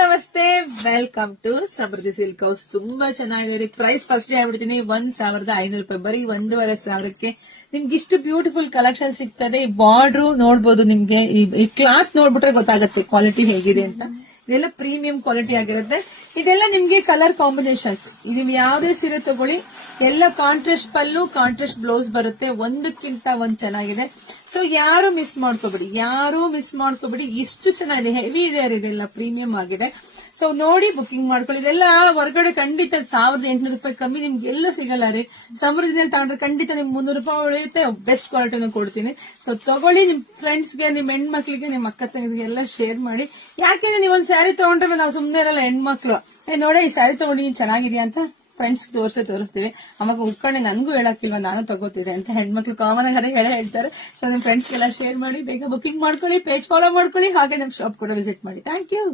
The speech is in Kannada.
ನಮಸ್ತೆ, welcome to Samruddhi silk house. ತುಂಬಾ ಚೆನ್ನಾಗಿದೆ. ಪ್ರೈಸ್ ಫಸ್ಟ್ ಹೇಳ್ಬಿಡ್ತೀನಿ, 1,500 ರೂಪಾಯಿ. ಬರೀ 1,500ಕ್ಕೆ ನಿಮ್ಗೆ ಇಷ್ಟು ಬ್ಯೂಟಿಫುಲ್ ಕಲೆಕ್ಷನ್ ಸಿಗ್ತದೆ. ಬಾರ್ಡ್ರು ನೋಡ್ಬೋದು. ನಿಮ್ಗೆ ಈ ಕ್ಲಾತ್ ನೋಡ್ಬಿಟ್ರೆ ಗೊತ್ತಾಗುತ್ತೆ ಕ್ವಾಲಿಟಿ ಹೇಗಿದೆ ಅಂತ. ಇದೆಲ್ಲ ಪ್ರೀಮಿಯಂ ಕ್ವಾಲಿಟಿ ಆಗಿರುತ್ತೆ. ಇದೆಲ್ಲ ನಿಮ್ಗೆ ಕಲರ್ ಕಾಂಬಿನೇಷನ್ಸ್. ನೀವು ಯಾವ್ದೇ ಸೀರೆ ತಗೊಳ್ಳಿ, ಎಲ್ಲ ಕಾಂಟ್ರಾಸ್ಟ್ ಪಲ್ಲು, ಕಾಂಟ್ರಾಸ್ಟ್ ಬ್ಲೌಸ್ ಬರುತ್ತೆ. ಒಂದಕ್ಕಿಂತ ಒಂದ್ ಚೆನ್ನಾಗಿದೆ. ಸೊ ಯಾರು ಮಿಸ್ ಮಾಡ್ಕೋಬೇಡಿ. ಇಷ್ಟು ಚೆನ್ನಾಗಿದೆ. ಹೆವಿ ಇದೆ, ಇದೆಲ್ಲ ಪ್ರೀಮಿಯಂ ಆಗಿದೆ. ಸೊ ನೋಡಿ ಬುಕಿಂಗ್ ಮಾಡ್ಕೊಳ್ಳಿ. ಇದೆಲ್ಲ ಹೊರಗಡೆ ಖಂಡಿತ 1,800 ರೂಪಾಯಿ ಕಮ್ಮಿ ನಿಮ್ಗೆ ಎಲ್ಲೂ ಸಿಗಲ್ಲ ರೀ. ಸಮೃದ್ಧಿನಲ್ಲಿ ತಗೊಂಡ್ರೆ ಖಂಡಿತ ನಿಮ್ಗೆ 300 ರೂಪಾಯಿ ಉಳಿಯುತ್ತೆ. ಬೆಸ್ಟ್ ಕ್ವಾಲಿಟಿನ ಕೊಡ್ತೀನಿ. ಸೊ ತಗೊಳ್ಳಿ, ನಿಮ್ ಫ್ರೆಂಡ್ಸ್ಗೆ, ನಿಮ್ ಹೆಣ್ಮಕ್ಳಿಗೆ, ನಿಮ್ ಅಕ್ಕ ತಂಗಿಗೆ ಎಲ್ಲ ಶೇರ್ ಮಾಡಿ. ಯಾಕೆಂದ್ರೆ ನೀವೊಂದ್ ಸ್ಯಾರಿ ತಗೊಂಡ್ರೆ ನಾವು ಸುಮ್ನೆ ಇರಲ್ಲ. ಹೆಣ್ಮಕ್ಳು ನೋಡಿ ಈ ಸ್ಯಾರಿ ತಗೊಂಡು ಚೆನ್ನಾಗಿದ್ಯಾ ಅಂತ ಫ್ರೆಂಡ್ಸ್ ತೋರಿಸ್ತೀವಿ. ಅವಾಗ ಉಟ್ಕೊಂಡೆ ನನ್ಗೂ ಹೇಳಕ್ಕಿಲ್ವಾ, ನಾನು ತಗೋತಿದ್ದೆ ಅಂತ ಹೆಣ್ಮಕ್ಳು ಕಾಮನ್ ಆಗಿ ಹೇಳ್ತಾರೆ. ಸೊ ನಿಮ್ ಫ್ರೆಂಡ್ಸ್ಗೆಲ್ಲ ಶೇರ್ ಮಾಡಿ. ಬೇಗ ಬುಕಿಂಗ್ ಮಾಡ್ಕೊಳ್ಳಿ, ಪೇಜ್ ಫಾಲೋ ಮಾಡ್ಕೊಳ್ಳಿ, ಹಾಗೆ ನಮ್ ಶಾಪ್ ಕೂಡ ವಿಸಿಟ್ ಮಾಡಿ. Thank you.